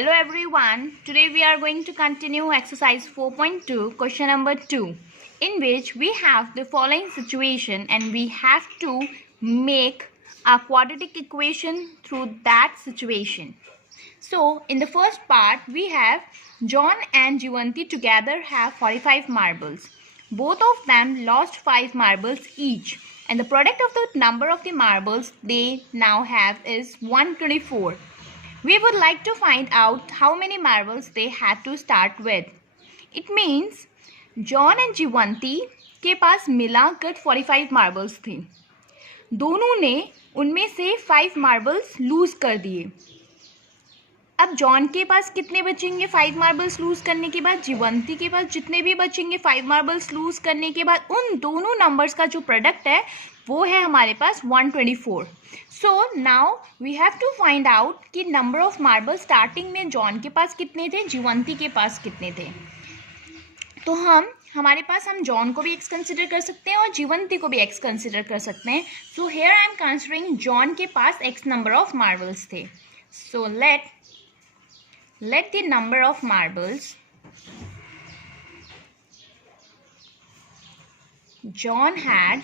Hello everyone. Today we are going to continue exercise 4.2 question number 2, in which we have the following situation and we have to make a quadratic equation through that situation. So in the first part we have John and Jivanti together have 45 marbles. Both of them lost 5 marbles each and the product of the number of the marbles they now have is 124. We would like to find out how many marbles they had to start with. It means John and Jivanti के पास मिलाकर 45 marbles थे. दोनों ने उनमें से 5 marbles loose कर दिए. अब जॉन के पास कितने बचेंगे 5 मार्बल्स लूज करने के बाद? जिवंती के पास जितने भी बचेंगे 5 मार्बल्स लूज करने के बाद, उन दोनों नंबर्स का जो प्रोडक्ट है वो है हमारे पास 124. So now we have to find out कि नंबर ऑफ मार्बल स्टार्टिंग में जॉन के पास कितने थे, जिवंती के पास कितने थे. तो हमारे पास हम जॉन को भी एक्स कंसिडर कर सकते हैं और जिवंती को भी एक्स कंसिडर कर सकते हैं. सो here I am considering John के पास एक्स नंबर ऑफ मार्बल्स थे. सो let the number of marbles John had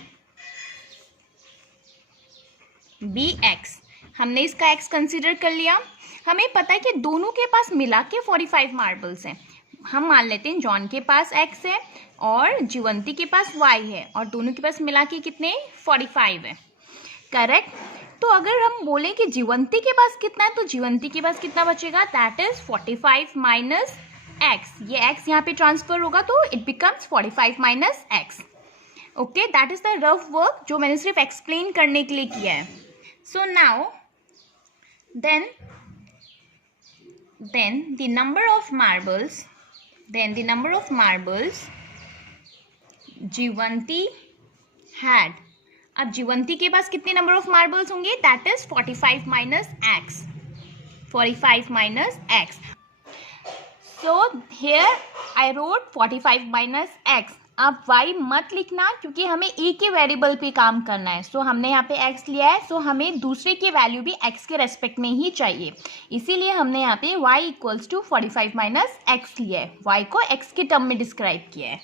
be x. हमने इसका x कंसिडर कर लिया. हमें पता है कि दोनों के पास मिला के 45 मार्बल्स हैं. हम मान लेते हैं जॉन के पास x है और जिवंती के पास y है और दोनों के पास मिला के कितने 45 है. करेक्ट. तो अगर हम बोलें कि जिवंती के पास कितना है तो जिवंती के पास कितना बचेगा, दैट इज 45 माइनस एक्स. ये x यहाँ पे ट्रांसफर होगा तो it becomes 45 minus x. Okay, that is the rough work जो मैंने सिर्फ एक्सप्लेन करने के लिए किया है. So now then the number of marbles Jivanti had. अब जिवंती के पास कितने नंबर ऑफ मार्बल्स होंगे, that is 45 minus x. 45 minus x. So here I wrote 45 minus x. अब y मत लिखना क्योंकि हमें एक ही वेरिएबल पे काम करना है. सो हमने यहाँ पे x लिया है, सो हमें दूसरे की वैल्यू भी x के रेस्पेक्ट में ही चाहिए. इसीलिए हमने यहाँ पे y equals to 45 minus x लिया है. y को x के टर्म में डिस्क्राइब किया है.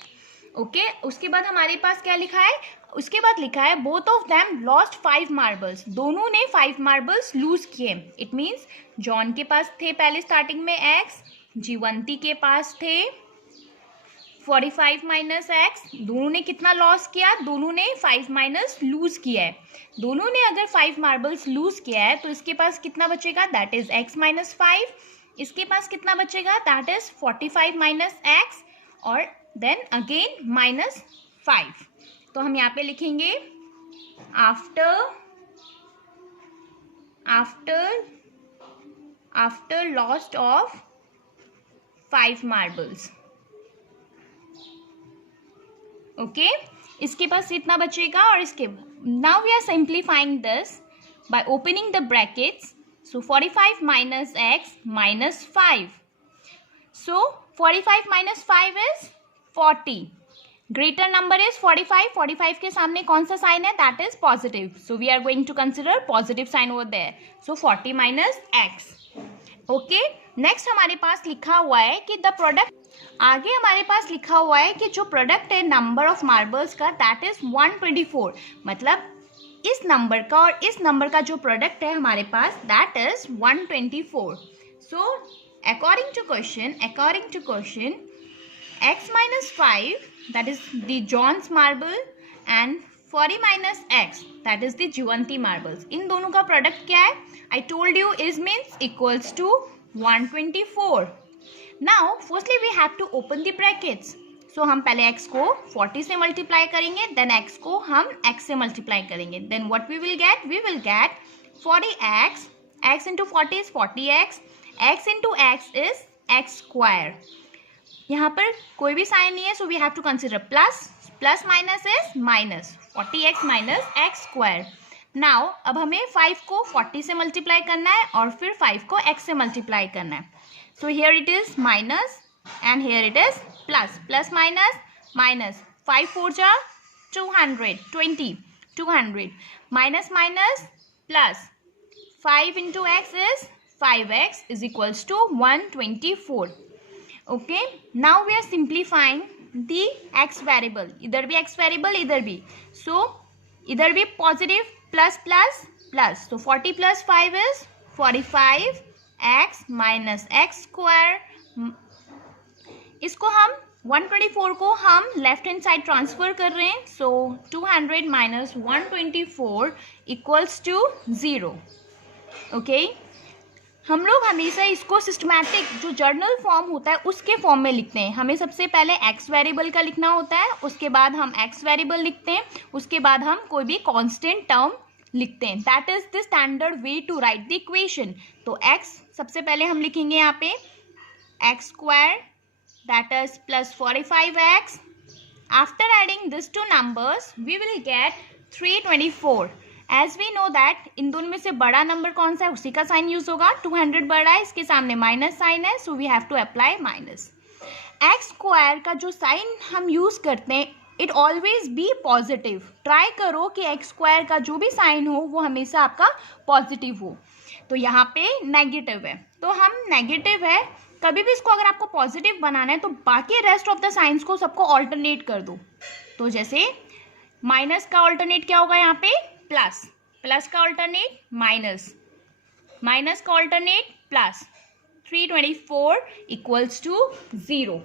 ओके, उसके बाद हमारे पास क्या लिखा है, उसके बाद लिखा है both of them lost 5 marbles. दोनों ने 5 मार्बल्स लूज किए. इट मीन्स जॉन के पास थे पहले स्टार्टिंग में x, जिवंती के पास थे 45 माइनस एक्स. दोनों ने कितना लॉस किया, दोनों ने 5 माइनस लूज किया है. दोनों ने अगर 5 मार्बल्स लूज किया है तो इसके पास कितना बचेगा, दैट इज x माइनस 5. इसके पास कितना बचेगा, दैट इज 45 माइनस एक्स और देन अगेन माइनस 5. तो हम यहाँ पे लिखेंगे after lost of 5 marbles. Okay, इसके पास इतना बचेगा और इसके now we are simplifying this by opening the brackets. So 45 minus x minus 5. So 45 minus 5 is 40. Greater number is 45. 45 के सामने कौन सा साइन है, that is positive. So we are going to consider positive sign over there. So 40 minus x. Okay, next हमारे पास लिखा हुआ है कि द प्रोडक्ट. आगे हमारे पास लिखा हुआ है कि जो प्रोडक्ट है नंबर ऑफ मार्बल्स का दैट इज 124. मतलब इस नंबर का और इस नंबर का जो प्रोडक्ट है हमारे पास that is 124. So according to question x minus 5 that is the John's marble and 40 minus x that is the Jivanti marbles. इन दोनों का प्रोडक्ट क्या है, I told you is means equals to 124. Now firstly we have to open the brackets. So हम पहले x को 40 से multiply करेंगे, then x को हम x से मल्टीप्लाई करेंगे. Then what we will get 40x. x into 40 is 40x. x into x is x square. यहाँ पर कोई भी साइन नहीं है, so we have to consider plus minus is minus 40x minus x square. Now अब हमें 5 को 40 से मल्टीप्लाई करना है और फिर 5 को x से मल्टीप्लाई करना है. So here it is minus and here it is plus minus minus. 5 4 जा 200 minus minus plus 5 into x is 5x is equals to 124. Okay, now we are simplifying the x variable. इधर भी x variable, इधर भी. So इधर भी positive plus plus plus. So 40 plus 5 is 45x minus x square. इसको हम 124 को हम लेफ्ट हैंड साइड ट्रांसफर कर रहे हैं. सो 200 माइनस 124 इक्वल्स टू 0. ओके, हम लोग हमेशा इसको सिस्टमैटिक जो जर्नल फॉर्म होता है उसके फॉर्म में लिखते हैं. हमें सबसे पहले एक्स वेरिएबल का लिखना होता है, उसके बाद हम एक्स वेरिएबल लिखते हैं, उसके बाद हम कोई भी कांस्टेंट टर्म लिखते हैं. That is the standard way to write the equation. तो एक्स सबसे पहले हम लिखेंगे यहाँ पे x square, that is plus 45x. After adding these two numbers we will get 324. as we know that इन दोनों में से बड़ा नंबर कौन सा है उसी का साइन यूज होगा. 200 बड़ा है, इसके सामने माइनस साइन है, so we have to apply minus. X square का जो साइन हम यूज करते हैं it always be positive. Try करो कि एक्स स्क्वायर का जो भी साइन हो वो हमेशा आपका पॉजिटिव हो. तो यहाँ पे नेगेटिव है, तो हम नेगेटिव है, कभी भी इसको अगर आपको पॉजिटिव बनाना है तो बाकी रेस्ट ऑफ द साइंस को सबको ऑल्टरनेट कर दो. तो जैसे माइनस का ऑल्टरनेट क्या होगा यहाँ पे प्लस, प्लस का ऑल्टरनेट माइनस, माइनस का alternate plus. 324 equals to 0.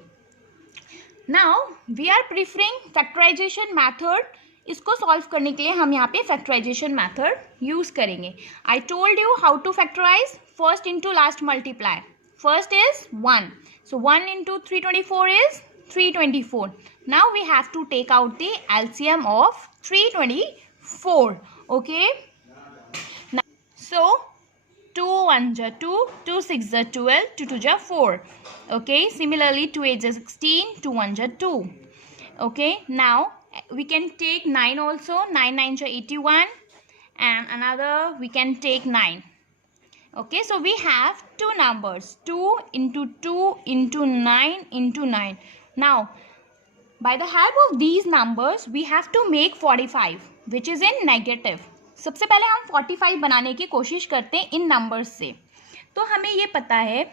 Now we are preferring factorization method. इसको सॉल्व करने के लिए हम यहाँ पे फैक्टराइजेशन मैथड यूज करेंगे. I told you how to factorize. First into last multiply. First is 1. So 1 into 324 is 324. Now we have to take out the LCM of 324. Okay. Now, so 2 1 ja 2, 2 6 ja 12, 2 2 ja 4. Okay. Similarly 2 8 ja 16, 2 1 ja 2. Okay. Now we can take 9 also. 9 9 ja 81, and another we can take 9. Okay, so we have two numbers, 2 into 2 into 9 into 9. Now, by the help of these numbers, we have to make 45, which is in negative. सबसे पहले हम 45 बनाने की कोशिश करते हैं इन numbers से. तो हमें ये पता है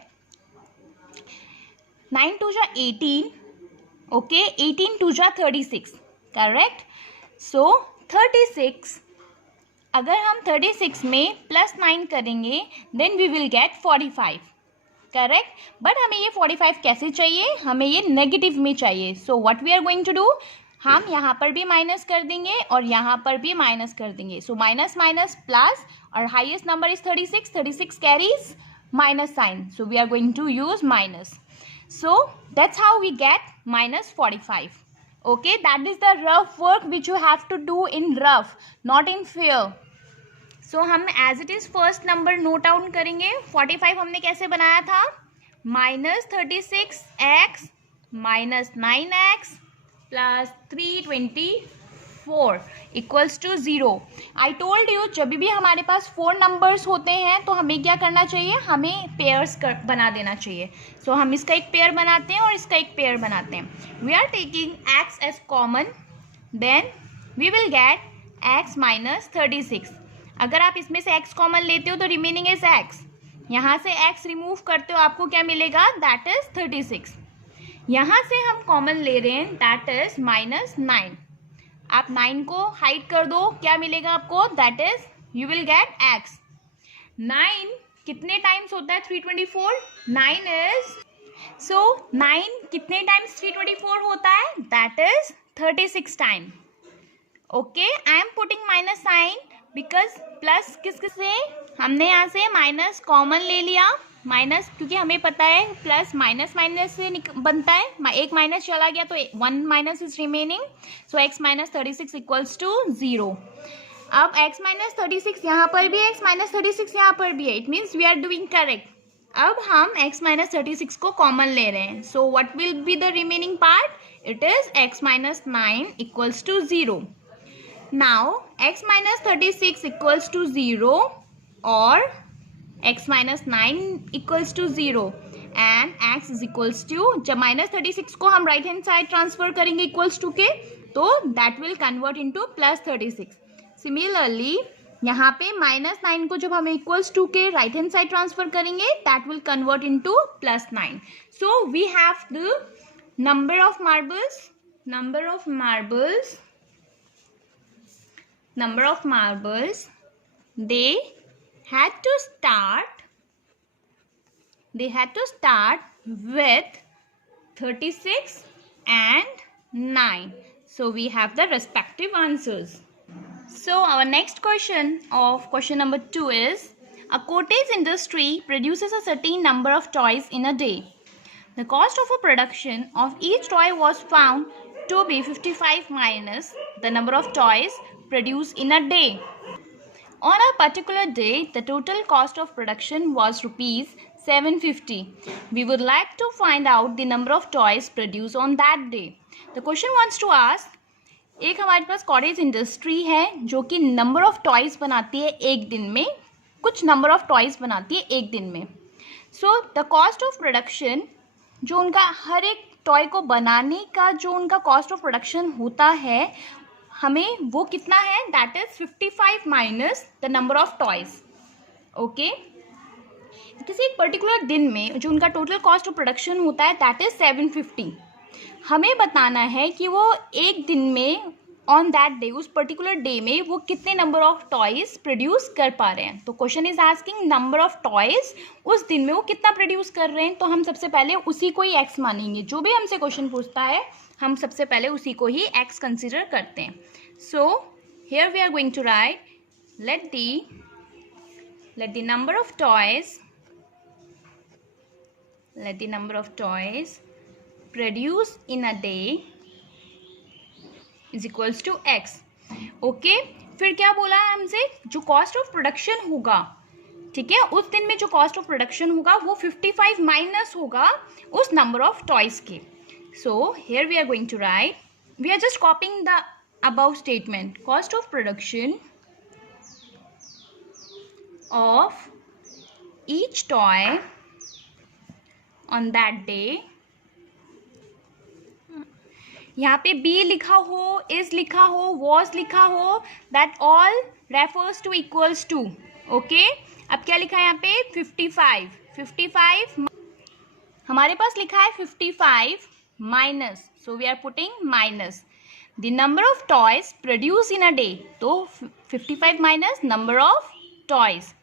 9 2 जा 18, okay, 18 2 जा 36, correct? So 36, अगर हम 36 में प्लस 9 करेंगे then we will get 45, correct. But हमें ये 45 कैसे चाहिए, हमें ये नेगेटिव में चाहिए. So what we are going to do, हम यहाँ पर भी माइनस कर देंगे और यहाँ पर भी माइनस कर देंगे. सो माइनस माइनस प्लस, और highest number is 36. 36 carries minus sign, so we are going to use minus. So that's how we get minus 45. Okay, that is the rough work which you have to do in rough, not in fair. So हम as it is first number note down करेंगे. 45 हमने कैसे बनाया था, minus 36x minus 9x plus 324 equals to 0. I told you जब भी हमारे पास 4 numbers होते हैं तो हमें क्या करना चाहिए, हमें पेयर्स बना देना चाहिए. सो हम इसका एक पेयर बनाते हैं और इसका एक पेयर बनाते हैं. We are taking x as common, then we will get x minus 36. अगर आप इसमें से x कॉमन लेते हो तो रिमेनिंग इज x. यहाँ से x रिमूव करते हो आपको क्या मिलेगा, दैट इज 36. यहाँ से हम कॉमन ले रहे हैं, दैट इज माइनस 9. आप 9 को हाइड कर दो, क्या मिलेगा आपको, that is you will get x. 9 कितने टाइम्स होता है 324, 9 इज, सो 9 कितने टाइम्स 324 होता है, that is 36 time. Okay, I am putting minus sign because plus किससे, हमने यहाँ से माइनस कॉमन ले लिया. माइनस क्योंकि हमें पता है प्लस माइनस माइनस से बनता है, एक माइनस चला गया तो 1 minus is remaining. So x minus 36 equals to 0. अब x माइनस 36 यहाँ पर भी है, x माइनस 36 यहाँ पर भी है, it means we are doing correct. अब हम x माइनस 36 को कॉमन ले रहे हैं. So what will be the remaining part, it is x minus 9 equals to 0. Now x minus 36 equals to 0 और x minus 9 equals to 0 and x is equals to, जब minus 36 को हम right hand side transfer करेंगे equals to के, तो that will convert into plus 36. Similarly यहाँ पे -9 को जब हम इक्वल्स टू के राइट हैंड साइड ट्रांसफर करेंगे that will convert into +9. So we have the number of marbles they had to start with 36 and 9. So we have the respective answers. So our next question of question number 2 is, a cottage industry produces a certain number of toys in a day. The cost of a production of each toy was found to be 55 minus the number of toys produced in a day. On a particular day, the total cost of production was rupees 750. We would like to find out the number of toys produced on that day. The question wants to ask, एक हमारे पास cottage industry है जो कि number of toys बनाती है एक दिन में, कुछ नंबर ऑफ टॉयज बनाती है एक दिन में. So the cost of production, जो उनका हर एक टॉय को बनाने का जो उनका कॉस्ट ऑफ प्रोडक्शन होता है, हमें वो कितना है, that is 55 minus the number of toys. Okay, किसी एक पर्टिकुलर दिन में जो उनका टोटल कॉस्ट ऑफ प्रोडक्शन होता है दैट इज 750. हमें बताना है कि वो एक दिन में ऑन दैट डे, उस पर्टिकुलर डे में वो कितने नंबर ऑफ टॉयज प्रोड्यूस कर पा रहे हैं. तो question is asking number of toys, उस दिन में वो कितना प्रोड्यूस कर रहे हैं. तो हम सबसे पहले उसी को ही एक्स मानेंगे. जो भी हमसे क्वेश्चन पूछता है हम सबसे पहले उसी को ही एक्स कंसिडर करते हैं. So here we are going to write, let the number of toys produced in a day is equals to x. ओके, फिर क्या बोला है हमसे, जो कॉस्ट ऑफ प्रोडक्शन होगा, ठीक है, उस दिन में जो कॉस्ट ऑफ प्रोडक्शन होगा वो 55 माइनस होगा उस नंबर ऑफ टॉयज के. So here we are going to write, we are just copying the above statement. Cost of production of each toy on that day, यहाँ पे बी लिखा हो, is लिखा हो, वॉज लिखा हो, that all refers to equals to. Okay, अब क्या लिखा है यहाँ पे, 55 हमारे पास लिखा है 55 minus, so we are putting minus the number of toys produce in a day. तो 55 minus number of toys.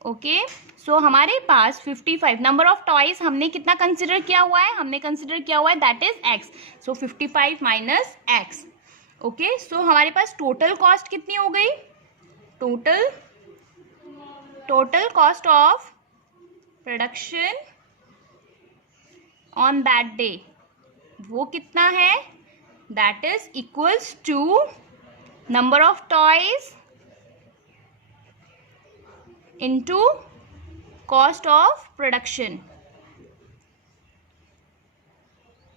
Okay, so हमारे पास 55 नंबर ऑफ टॉयज हमने कितना कंसिडर किया हुआ है, हमने कंसिडर किया हुआ है that is x. So 55 minus x. Okay, so हमारे पास टोटल कॉस्ट कितनी हो गई, total cost of production on that day वो कितना है, that is equals to number of toys into cost of production.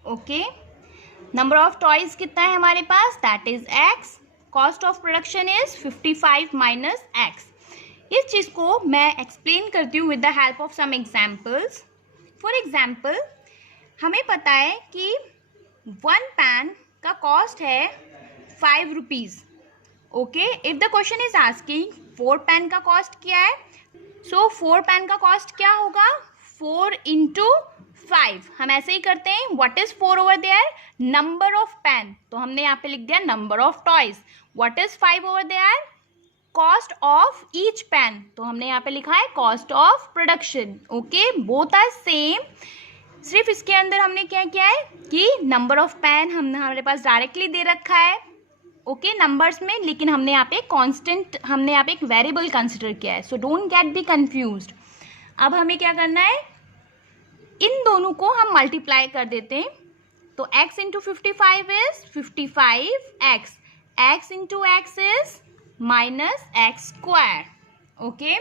Okay, number of toys कितना है हमारे पास, that is x. Cost of production is 55 minus x. इस चीज़ को मैं एक्सप्लेन करती हूँ with the help of some examples. For example, हमें पता है कि 1 पैन का कॉस्ट है 5 rupees. Okay, if the question is asking 4 pan का कॉस्ट क्या है, सो 4 पैन का कॉस्ट क्या होगा, 4 इंटू 5. हम ऐसे ही करते हैं. What is 4 over there, number of pan, तो हमने यहाँ पे लिख दिया number of toys. What is 5 over there, cost of each pan, तो हमने यहाँ पे लिखा है cost of production. Okay, both are same. सिर्फ इसके अंदर हमने क्या किया है कि नंबर ऑफ पैन हमारे पास डायरेक्टली दे रखा है, ओके, नंबर्स में, लेकिन हमने यहाँ पे कांस्टेंट, हमने यहाँ पे एक वेरिएबल कंसिडर किया है. So don't get B confused. अब हमें क्या करना है, इन दोनों को हम मल्टीप्लाई कर देते हैं. तो x into 55 is 55x, x into x is minus x square. Okay,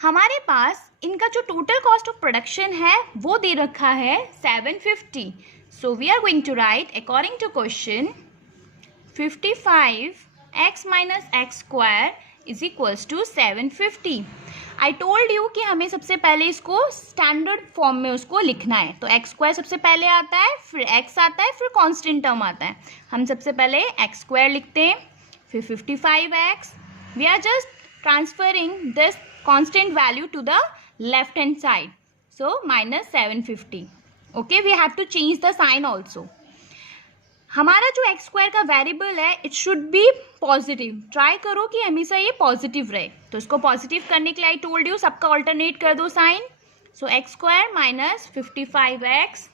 हमारे पास इनका जो टोटल कॉस्ट ऑफ प्रोडक्शन है वो दे रखा है 750. So we are going to write according to question 55x minus x square is equals to 750. I told you कि हमें सबसे पहले इसको स्टैंडर्ड फॉर्म में उसको लिखना है. तो एक्स स्क्वायर सबसे पहले आता है, फिर एक्स आता है, फिर कांस्टेंट टर्म आता है. हम सबसे पहले एक्स स्क्वायर लिखते हैं, फिर 55x We are just transferring this constant value to the left hand side. So minus 750. Okay, we have to change the sign also. हमारा जो एक्स स्क्वायर का वेरिएबल है it should be positive. Try करो कि हमेशा ये positive रहे. तो इसको पॉजिटिव करने के लिए आई टोल्ड यू सबका ऑल्टरनेट कर दो sign. So x square minus 55x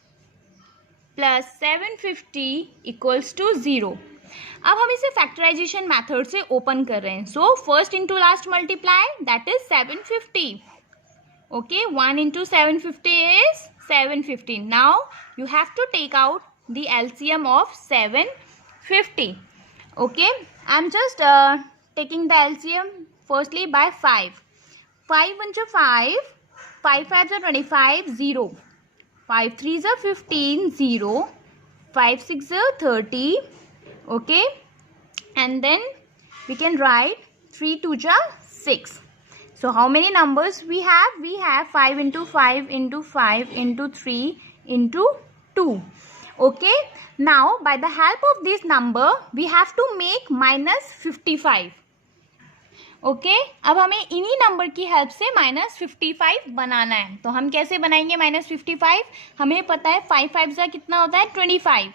plus 750 equals to 0. अब हम इसे फैक्टराइजेशन मेथड से ओपन कर रहे हैं. So first into last multiply, that is 750. Okay, 1 into 750 is 750. Now you have to take out the LCM of 750. Okay, I'm just taking the LCM firstly by 5. 5 into 5, 5 5s are 25, 0. 5 3s are 15, 0. 5 6s are 30. Okay, and then we can write 3 2s are 6. So how many numbers we have? We have 5 into 5 into 5 into 3 into 2. Okay, now by the help of this number we have to make minus 55. Okay, अब हमें इन्हीं number की help से minus 55 बनाना है. तो हम कैसे बनाएंगे minus 55? हमें पता है 5 5 जा कितना होता है 25,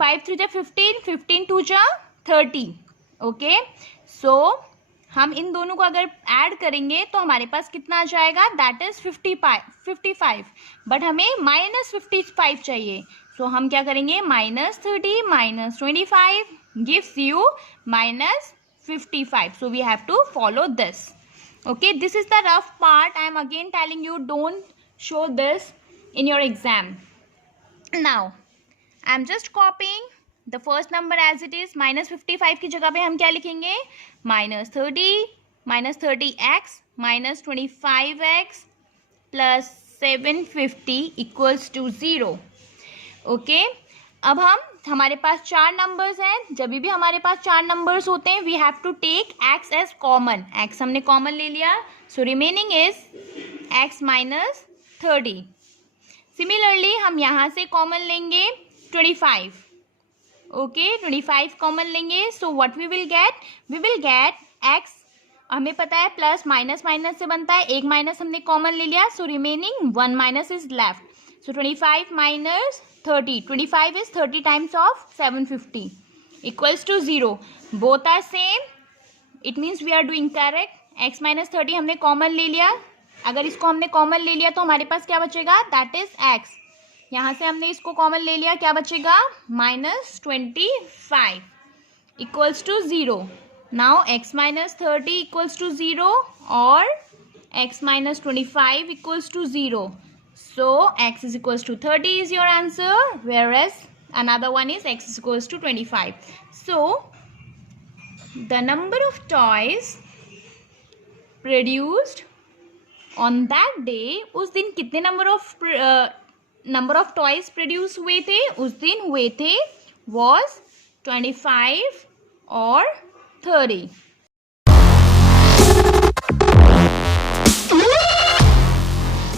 5 3 जा 15, 15 2 जा 30. ओके, सो हम इन दोनों को अगर ऐड करेंगे तो हमारे पास कितना आ जाएगा, दैट इज 55. बट हमें माइनस 55 चाहिए. सो हम क्या करेंगे, minus 30 minus 25 gives you minus 55. So we have to follow this. Okay, this is the rough part. I am again telling you, don't show this in your exam. Now I am just copying the first number as it is. Minus 55 की जगह पे हम क्या लिखेंगे, minus 30x minus 25x plus 750 equals to 0. Okay, अब हमारे पास 4 numbers हैं. जब भी हमारे पास 4 नंबर्स होते हैं we have to take x as common. x हमने कॉमन ले लिया, so remaining is x minus 30. Similarly हम यहाँ से कॉमन लेंगे 25. ओके, 25 कॉमन लेंगे. So what we will get x, हमें पता है प्लस माइनस माइनस से बनता है, एक माइनस हमने कॉमन ले लिया. So remaining 1 minus is left. So 25 minus 30, 25 is 30 times of 750 equals to 0. Both are same, it means we are doing correct. x minus 30 हमने कॉमन ले लिया. अगर इसको हमने कॉमन ले लिया तो हमारे पास क्या बचेगा, दैट इज x. यहाँ से हमने इसको कॉमन ले लिया, क्या बचेगा, minus 25 equals to 0. Now x minus 30 equals to 0 और x minus 25 equals to 0. So x is equals to 30 is your answer, whereas another one is x is equals to 25. So the number of toys produced on that day, उस दिन कितने number of toys produce हुए थे, उस दिन हुए थे was 25 और 30.